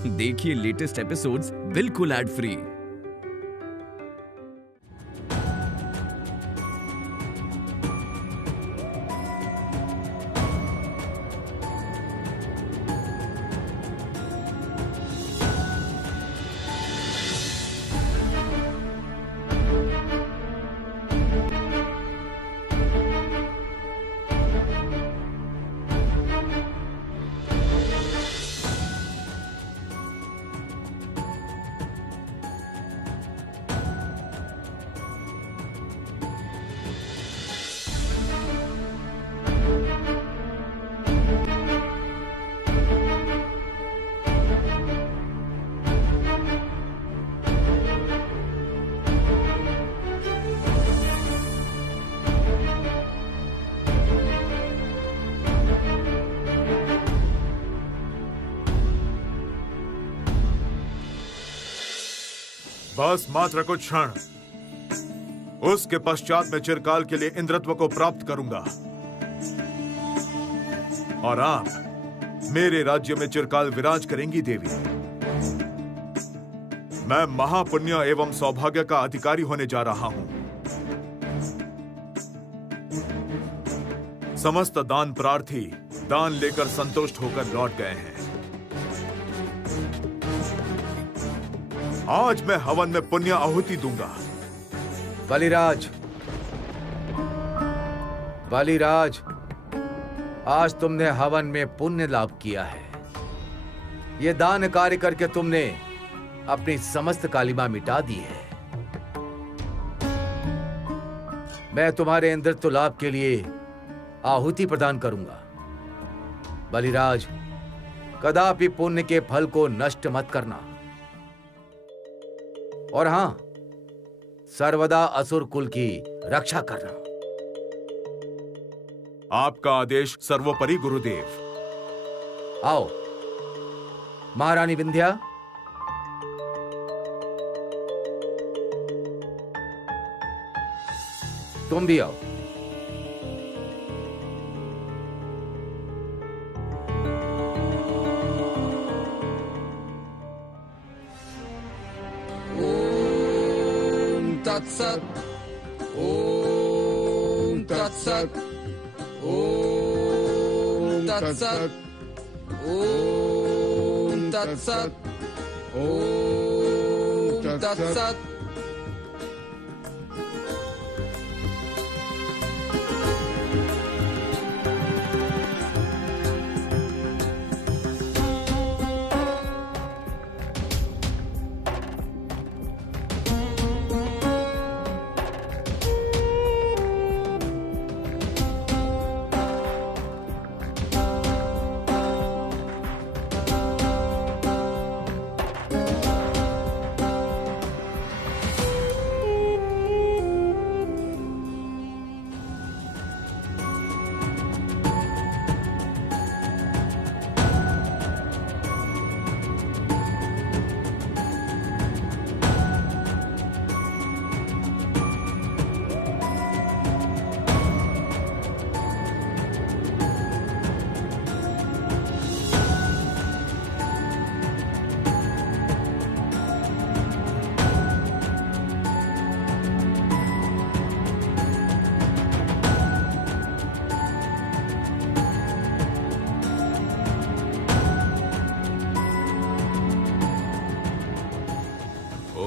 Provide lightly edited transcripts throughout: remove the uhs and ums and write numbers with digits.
देखिए latest episodes बिल्कुल ad free. बस मात्र कुछ क्षण, उसके पश्चात मैं चिरकाल के लिए इंद्रत्व को प्राप्त करूंगा और आप मेरे राज्य में चिरकाल विराज करेंगी देवी। मैं महापुण्य एवं सौभाग्य का अधिकारी होने जा रहा हूं। समस्त दान प्रार्थी दान लेकर संतुष्ट होकर लौट गए हैं। आज मैं हवन में पुण्य आहुति दूंगा। बलिराज, बलिराज, आज तुमने हवन में पुण्य लाभ किया है। ये दान कार्य करके तुमने अपनी समस्त कालिमा मिटा दी है। मैं तुम्हारे इंद्रत्व लाभ के लिए आहुति प्रदान करूंगा। बलिराज, कदापि पुण्य के फल को नष्ट मत करना। और हां, सर्वदा असुर कुल की रक्षा करना। आपका आदेश सर्वोपरि गुरुदेव। आओ महारानी विंध्या, तुम भी आओ। तत्सत्, ओम तत्सत्, ओम तत्सत्, ओम तत्सत्, ओम तत्सत्।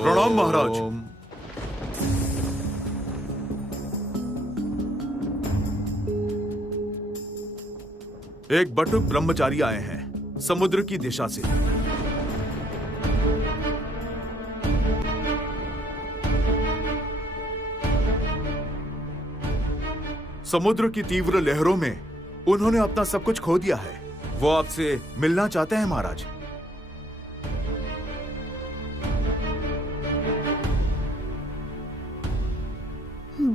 प्रणाम महाराज। एक बटुक ब्रह्मचारी आए हैं समुद्र की दिशा से। समुद्र की तीव्र लहरों में उन्होंने अपना सब कुछ खो दिया है। वो आपसे मिलना चाहते हैं महाराज।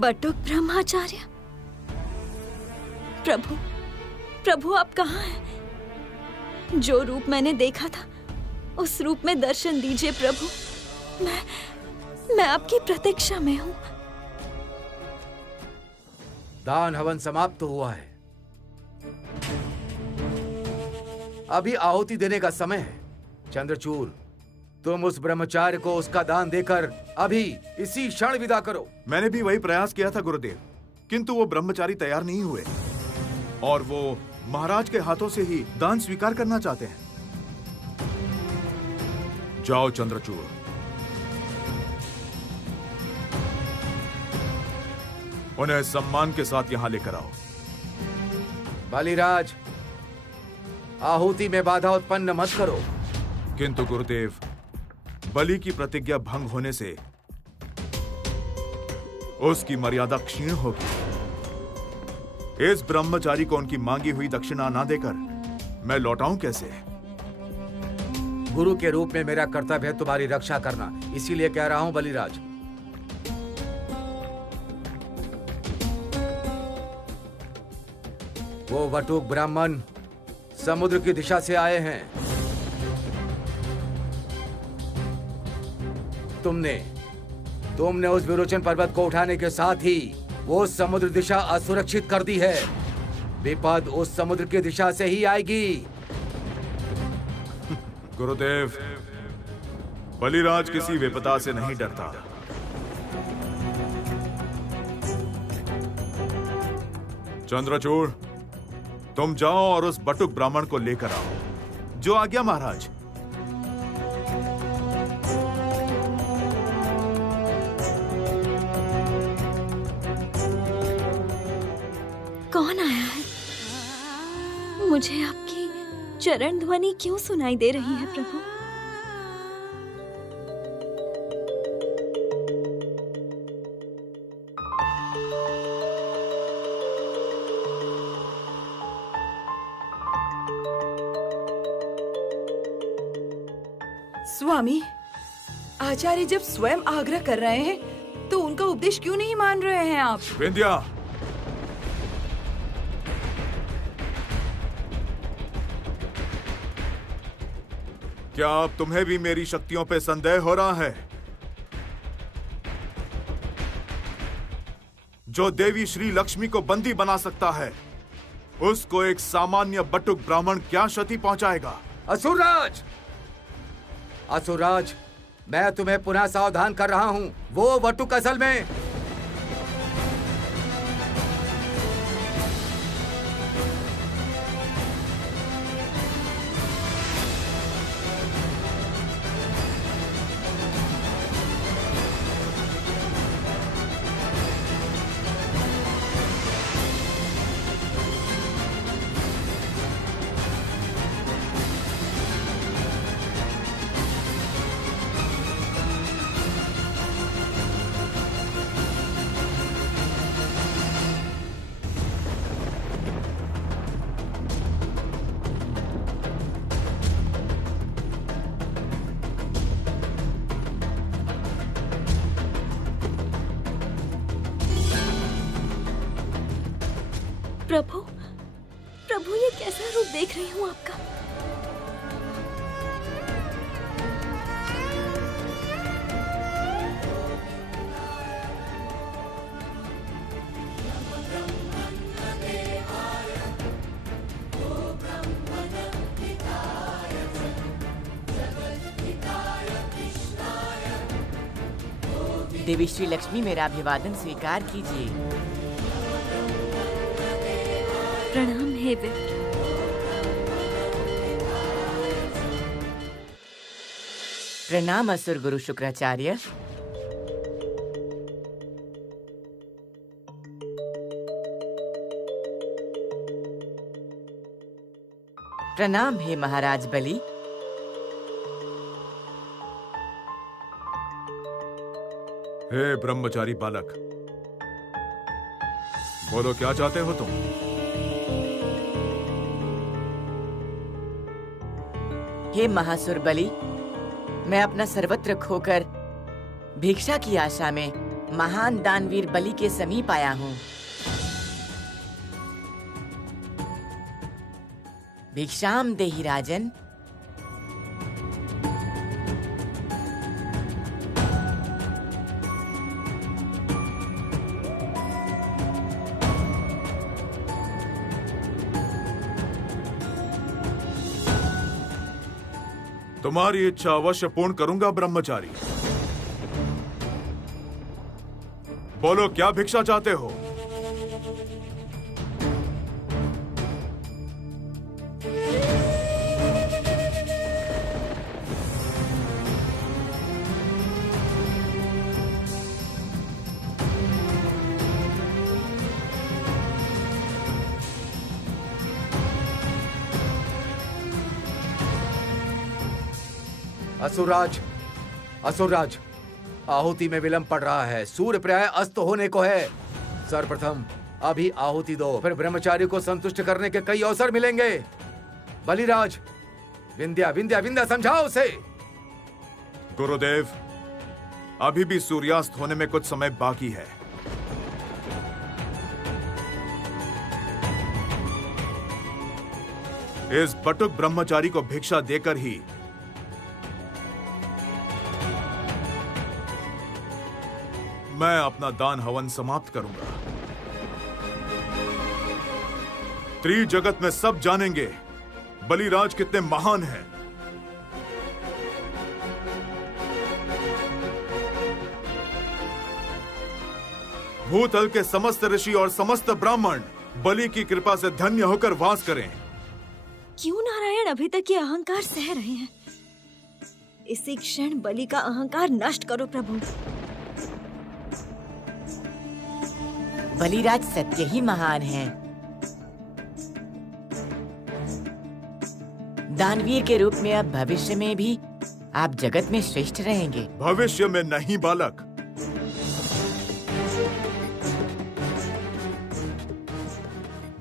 बटुक ब्रह्मचार्य, प्रभु, प्रभु आप कहाँ हैं? जो रूप मैंने देखा था उस रूप में दर्शन दीजिए प्रभु। मैं आपकी प्रतीक्षा में हूँ। दान हवन समाप्त हुआ है। अभी आहुति देने का समय है। चंद्रचूड़, तुम उस ब्रह्मचार्य को उसका दान देकर अभी इसी क्षण विदा करो। मैंने भी वही प्रयास किया था गुरुदेव, किंतु वो ब्रह्मचारी तैयार नहीं हुए और वो महाराज के हाथों से ही दान स्वीकार करना चाहते हैं। जाओ चंद्रचूड़, उन्हें सम्मान के साथ यहां लेकर आओ। बलिराज, आहुति में बाधा उत्पन्न मत करो। किंतु गुरुदेव, बलि की प्रतिज्ञा भंग होने से उसकी मर्यादा क्षीण होगी। इस ब्रह्मचारी को उनकी मांगी हुई दक्षिणा ना देकर मैं लौटाऊं कैसे? गुरु के रूप में मेरा कर्तव्य है तुम्हारी रक्षा करना, इसीलिए कह रहा हूं बलिराज। वो वटुक ब्राह्मण समुद्र की दिशा से आए हैं। तुमने उस विरोचन पर्वत को उठाने के साथ ही वो समुद्र दिशा असुरक्षित कर दी है। विपद उस समुद्र की दिशा से ही आएगी। गुरुदेव, बलिराज किसी विपदा से नहीं डरता। चंद्रचूड़, तुम जाओ और उस बटुक ब्राह्मण को लेकर आओ। जो आज्ञा महाराज। कौन आया है? मुझे आपकी चरण ध्वनि क्यों सुनाई दे रही है प्रभु? स्वामी, आचार्य जब स्वयं आग्रह कर रहे हैं तो उनका उपदेश क्यों नहीं मान रहे हैं आप? विंध्या, क्या अब तुम्हें भी मेरी शक्तियों पे संदेह हो रहा है? जो देवी श्री लक्ष्मी को बंदी बना सकता है, उसको एक सामान्य बटुक ब्राह्मण क्या क्षति पहुंचाएगा? असुरराज, असुरराज, मैं तुम्हें पुनः सावधान कर रहा हूं। वो वटुक असल में प्रभु, प्रभु ये कैसा रूप देख रही हूँ आपका? देवी श्री लक्ष्मी, मेरा अभिवादन स्वीकार कीजिए। प्रणाम हे विप्र। प्रणाम असुर गुरु शुक्राचार्य। प्रणाम हे महाराज बलि। हे ब्रह्मचारी बालक, बोलो क्या चाहते हो तुम? हे महासुर बलि, मैं अपना सर्वत्र खोकर भिक्षा की आशा में महान दानवीर बलि के समीप आया हूँ। भिक्षाम देहि राजन। तुम्हारी इच्छा अवश्य पूर्ण करूंगा ब्रह्मचारी। बोलो क्या भिक्षा चाहते हो? असुरराज, असुरराज, आहुति में विलंब पड़ रहा है। सूर्य प्राय अस्त होने को है। सर्वप्रथम अभी आहुति दो, फिर ब्रह्मचारी को संतुष्ट करने के कई अवसर मिलेंगे। बलिराज, विंध्या विंध्या विंध्या समझाओ उसे। गुरुदेव, अभी भी सूर्यास्त होने में कुछ समय बाकी है। इस बटुक ब्रह्मचारी को भिक्षा देकर ही मैं अपना दान हवन समाप्त करूंगा। त्रिजगत में सब जानेंगे बलिराज कितने महान हैं। भूतल के समस्त ऋषि और समस्त ब्राह्मण बलि की कृपा से धन्य होकर वास करें। क्यों नारायण अभी तक ये अहंकार सह रहे हैं? इसी क्षण बलि का अहंकार नष्ट करो प्रभु। बलिराज सत्य ही महान है। दानवीर के रूप में अब भविष्य में भी आप जगत में श्रेष्ठ रहेंगे। भविष्य में नहीं बालक,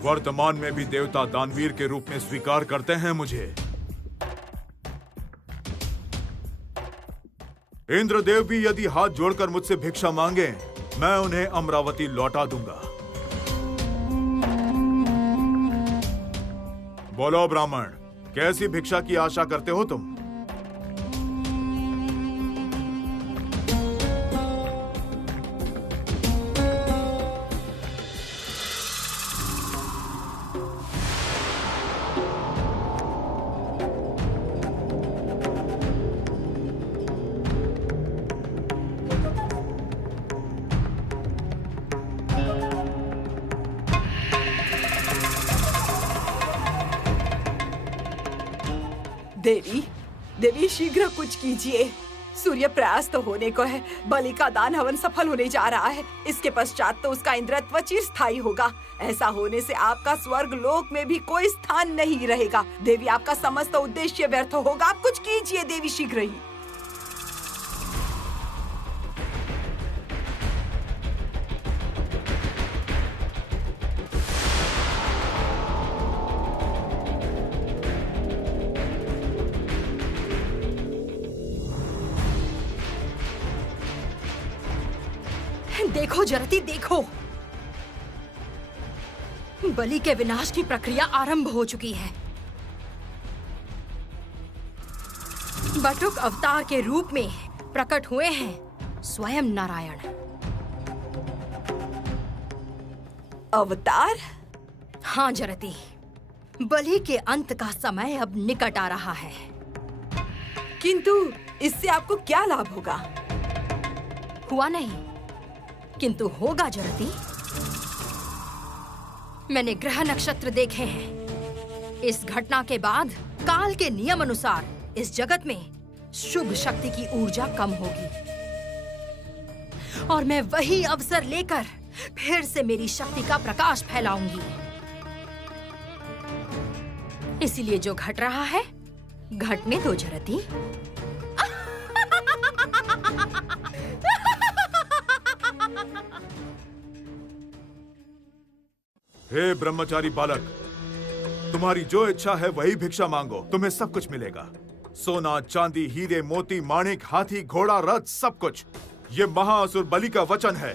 वर्तमान में भी देवता दानवीर के रूप में स्वीकार करते हैं मुझे। इंद्रदेव भी यदि हाथ जोड़कर मुझसे भिक्षा मांगे, मैं उन्हें अमरावती लौटा दूंगा। बोलो ब्राह्मण, कैसी भिक्षा की आशा करते हो तुम? देवी, देवी शीघ्र कुछ कीजिए। सूर्य प्रयास्त होने को है। बलि का दान हवन सफल होने जा रहा है। इसके पश्चात तो उसका इंद्रत्व चिरस्थायी होगा। ऐसा होने से आपका स्वर्ग लोक में भी कोई स्थान नहीं रहेगा। देवी, आपका समस्त उद्देश्य व्यर्थ होगा। आप कुछ कीजिए देवी, शीघ्र ही। देखो जरती, देखो, बलि के विनाश की प्रक्रिया आरंभ हो चुकी है। बटुक अवतार के रूप में प्रकट हुए हैं स्वयं नारायण। अवतार? हाँ जरती, बलि के अंत का समय अब निकट आ रहा है। किंतु इससे आपको क्या लाभ होगा? हुआ नहीं, किंतु होगा जरती। मैंने ग्रह नक्षत्र देखे हैं। इस घटना के बाद काल के नियम अनुसार इस जगत में शुभ शक्ति की ऊर्जा कम होगी और मैं वही अवसर लेकर फिर से मेरी शक्ति का प्रकाश फैलाऊंगी। इसीलिए जो घट रहा है घटने दो जरती। हे ब्रह्मचारी बालक, तुम्हारी जो इच्छा है वही भिक्षा मांगो, तुम्हें सब कुछ मिलेगा। सोना, चांदी, हीरे, मोती, माणिक, हाथी, घोड़ा, रथ, सब कुछ। ये महाअसुर बलि का वचन है।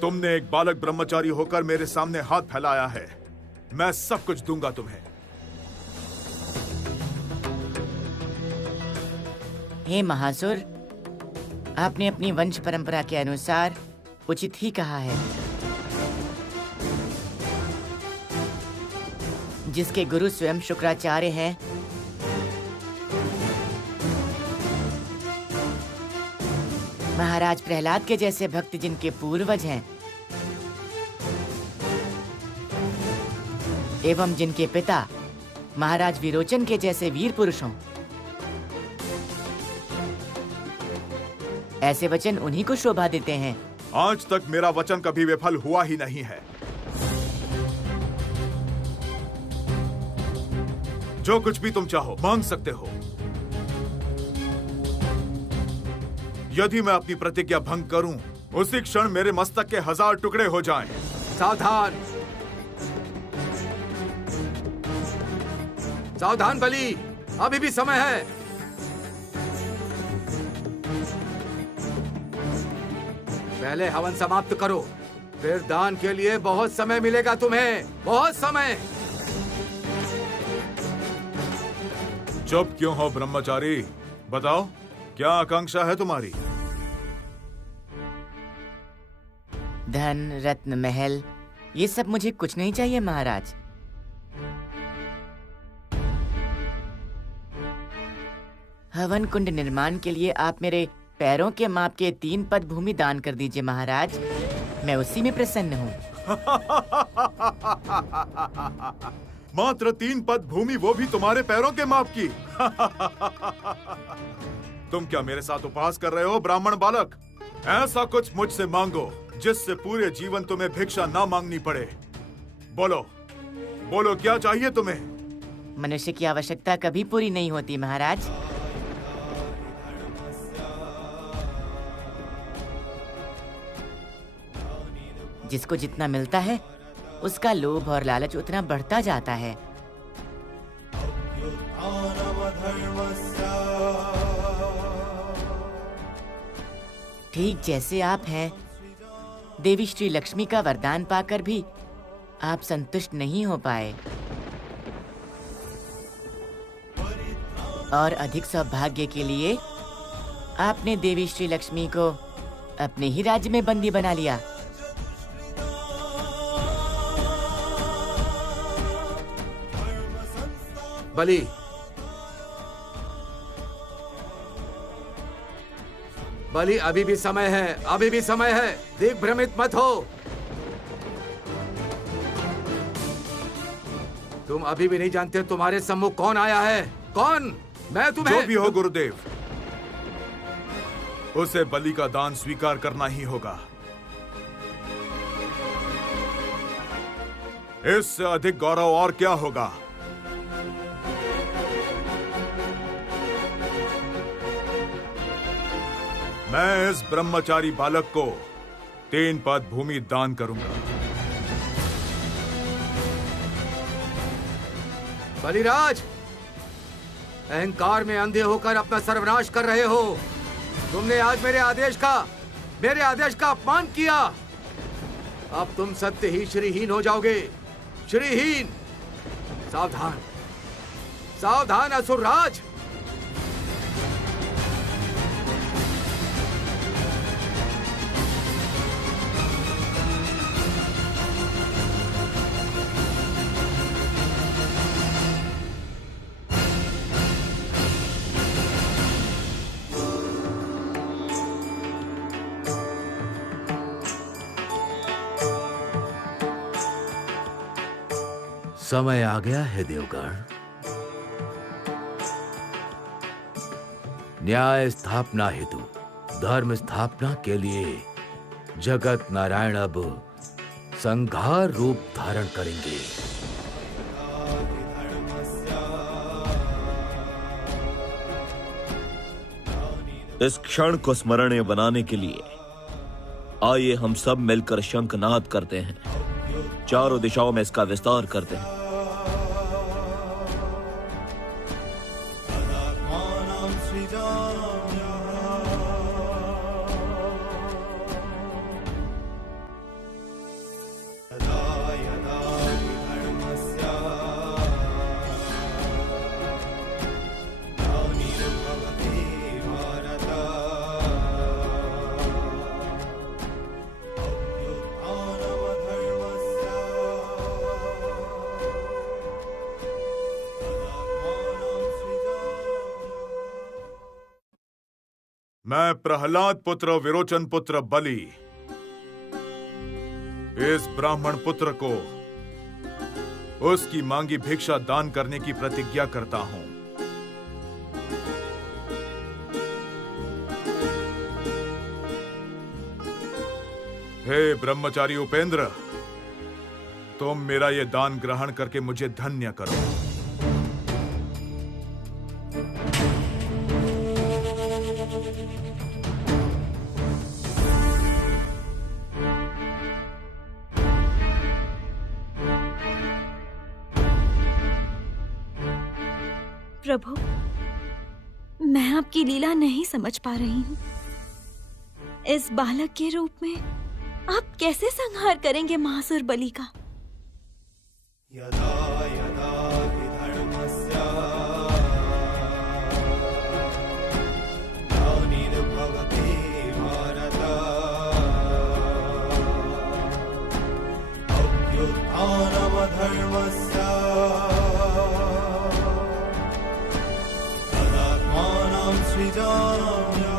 तुमने एक बालक ब्रह्मचारी होकर मेरे सामने हाथ फैलाया है। मैं सब कुछ दूंगा तुम्हें। हे महासुर, आपने अपनी वंश परंपरा के अनुसार उचित ही कहा है। जिसके गुरु स्वयं शुक्राचार्य हैं, महाराज प्रहलाद के जैसे भक्त जिनके पूर्वज हैं एवं जिनके पिता महाराज विरोचन के जैसे वीर पुरुष हों, ऐसे वचन उन्हीं को शोभा देते हैं। आज तक मेरा वचन कभी विफल हुआ ही नहीं है। जो कुछ भी तुम चाहो मांग सकते हो। यदि मैं अपनी प्रतिज्ञा भंग करूं, उसी क्षण मेरे मस्तक के 1000 टुकड़े हो जाएं। सावधान, सावधान बलि, अभी भी समय है। पहले हवन समाप्त करो, फिर दान के लिए बहुत समय मिलेगा तुम्हें, बहुत समय। चुप क्यों हो ब्रह्मचारी? बताओ, क्या आकांक्षा है तुम्हारी? धन, रत्न, महल, ये सब मुझे कुछ नहीं चाहिए महाराज। हवन कुंड निर्माण के लिए आप मेरे पैरों के माप के 3 पद भूमि दान कर दीजिए महाराज, मैं उसी में प्रसन्न हूँ। मात्र 3 पद भूमि, वो भी तुम्हारे पैरों के माप की। तुम क्या मेरे साथ उपहास कर रहे हो ब्राह्मण बालक? ऐसा कुछ मुझसे मांगो जिससे पूरे जीवन तुम्हें भिक्षा ना मांगनी पड़े। बोलो, बोलो क्या चाहिए तुम्हें? मनुष्य की आवश्यकता कभी पूरी नहीं होती महाराज। जिसको जितना मिलता है उसका लोभ और लालच उतना बढ़ता जाता है। ठीक जैसे आप हैं, देवी श्री लक्ष्मी का वरदान पाकर भी आप संतुष्ट नहीं हो पाए और अधिक सौभाग्य के लिए आपने देवी श्री लक्ष्मी को अपने ही राज्य में बंदी बना लिया। बलि, बलि, अभी भी समय है, अभी भी समय है, दिग्भ्रमित मत हो। तुम अभी भी नहीं जानते तुम्हारे सम्मुख कौन आया है। कौन? मैं तुम्हें। जो भी हो गुरुदेव, उसे बलि का दान स्वीकार करना ही होगा। इससे अधिक गौरव और क्या होगा? मैं इस ब्रह्मचारी बालक को 3 पद भूमि दान करूंगा। बलिराज, अहंकार में अंधे होकर अपना सर्वनाश कर रहे हो। तुमने आज मेरे आदेश का अपमान किया। अब तुम सत्य ही श्रीहीन हो जाओगे। श्रीहीन। सावधान, सावधान असुरराज। समय आ गया है देवगण। न्याय स्थापना हेतु धर्म स्थापना के लिए जगत नारायण अब संघार रूप धारण करेंगे। इस क्षण को स्मरणीय बनाने के लिए आइए हम सब मिलकर शंखनाद करते हैं, चारों दिशाओं में इसका विस्तार करते हैं। मैं प्रहलाद पुत्र विरोचन पुत्र बलि इस ब्राह्मण पुत्र को उसकी मांगी भिक्षा दान करने की प्रतिज्ञा करता हूं। हे ब्रह्मचारी उपेंद्र, तुम मेरा ये दान ग्रहण करके मुझे धन्य करो। प्रभु, मैं आपकी लीला नहीं समझ पा रही हूँ। इस बालक के रूप में आप कैसे संहार करेंगे महासुर बलि का? यदा यदा हि धर्मस्य ग्लानिर्भवति भारत अभ्युत्थानमधर्मस्य तदात्मानं सृजाम्यहम्।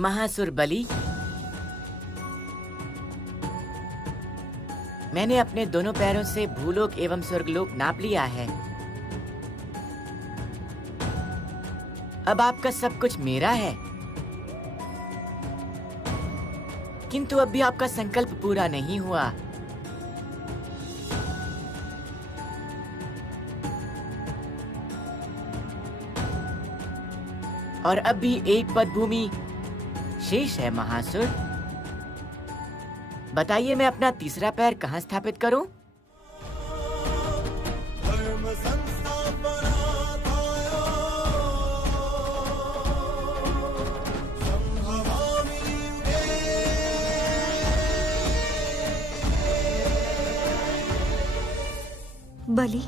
महासुर बलि, मैंने अपने दोनों पैरों से भूलोक एवं स्वर्गलोक नाप लिया है। अब आपका सब कुछ मेरा है, किंतु अब भी आपका संकल्प पूरा नहीं हुआ। और अब भी एक पद भूमि शेष है महासुर। बताइए मैं अपना तीसरा पैर कहाँ स्थापित करूं? धर्म संस्थापनार्थाय संभवामि युगे। बलि,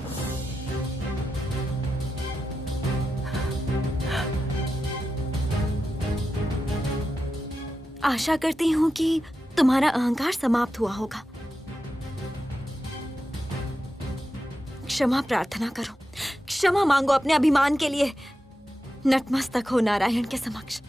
आशा करती हूँ कि तुम्हारा अहंकार समाप्त हुआ होगा। क्षमा प्रार्थना करो, क्षमा मांगो अपने अभिमान के लिए। नतमस्तक हो नारायण के समक्ष।